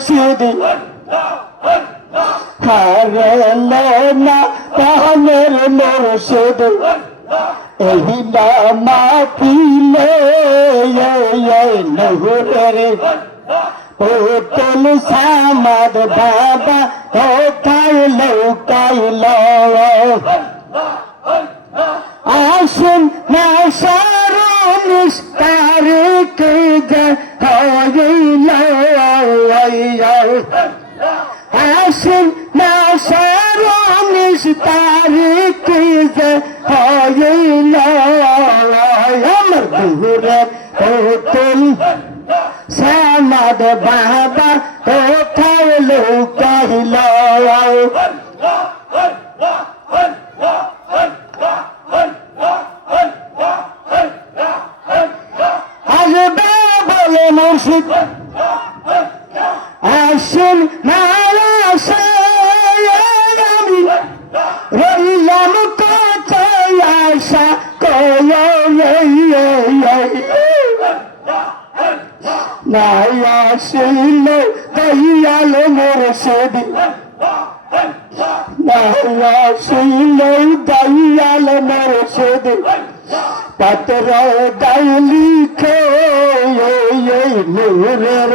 মুর্শিদ হারালো না প্রাণের মুর্শিদ এই নামা পিলে নহরের পুতুল সামাদ বাবা কোথায় লুকাইল আসুন না সারুন তারিখ হইল আসুন না সারুন তারিখ হইল আমার গুরে পুতুল সামাদ বাবা কোথায় লুকাইল আসবে বলে মুর্শিদ আসুন না আমি রইলাম কোথায় আশা কয় নাই আসিল দয়াল মুর্শিদ নাই আসিল দয়াল মুর্শিদ পত্র দাইলি নূরের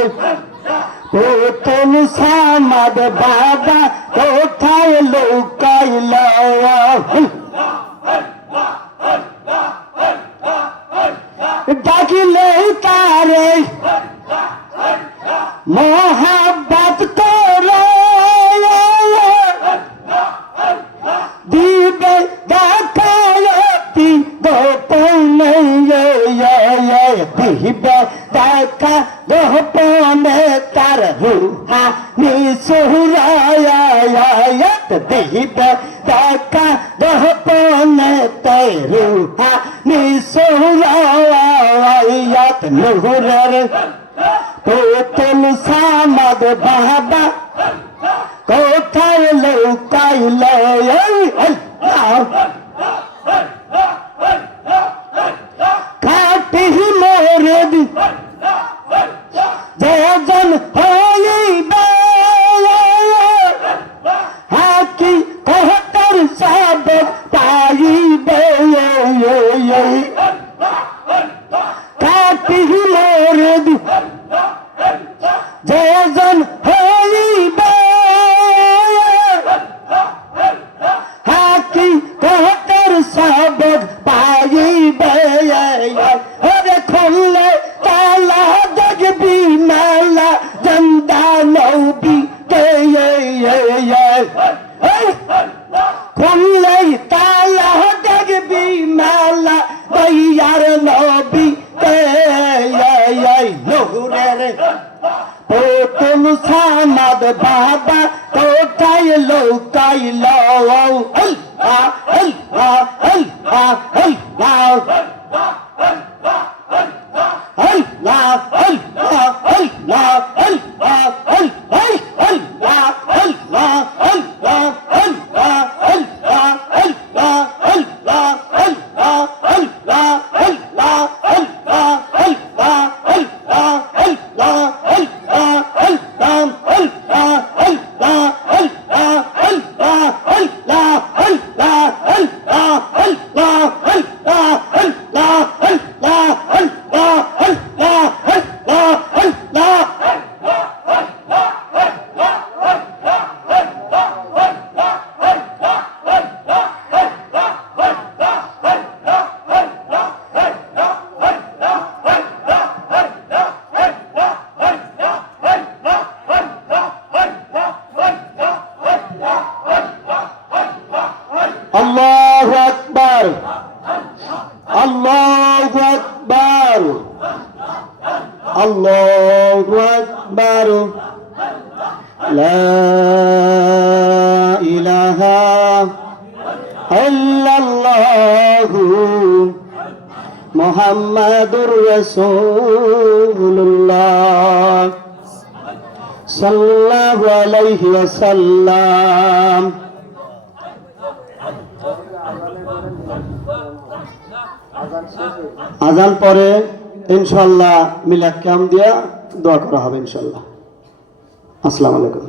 পুতুল সামাদ বাবা কোথায় লুকাইল ডাকিলে তারে মোহাব্বত করে দিবে দেখায়তি গোপনে দিবে দেখা গোপনে তার রুহা নিসুরায়াত দিবে দেখা গোপনে তার রুহা নিসুরায়াত নহরের পুতুল সামাদ বাবা কোথায় লুকাইল কাটি মুর্শিদ যেজন হইবে হাকি কহতর সাবক পাইবে কাটি মুর্শিদ যেজন হইবে হাকি কহতর সাবক পাইবে ওরে খুললে তালা দেখবি মালা জন্দা নবী কে খুললে তালা দেখবি মালা দয়ার নবী কে নহরের পুতুল সামাদ বাবা কোথায় লুকাইল আল্লাহ আল্লাহ আল্লাহ আল্লাহ Allah, Allah, Allah, Allah, Allah, Allah, Allah, Allah, Allahu Akbar, Allahu Akbar, Allahu Akbar, La ilaha illallah Muhammadur Rasulullah sallallahu alaihi wasallam. আজান পরে ইনশাআল্লাহ মিলাদ কিয়াম দিয়া দোয়া করা হবে ইনশাআল্লাহ। আসসালামু আলাইকুম।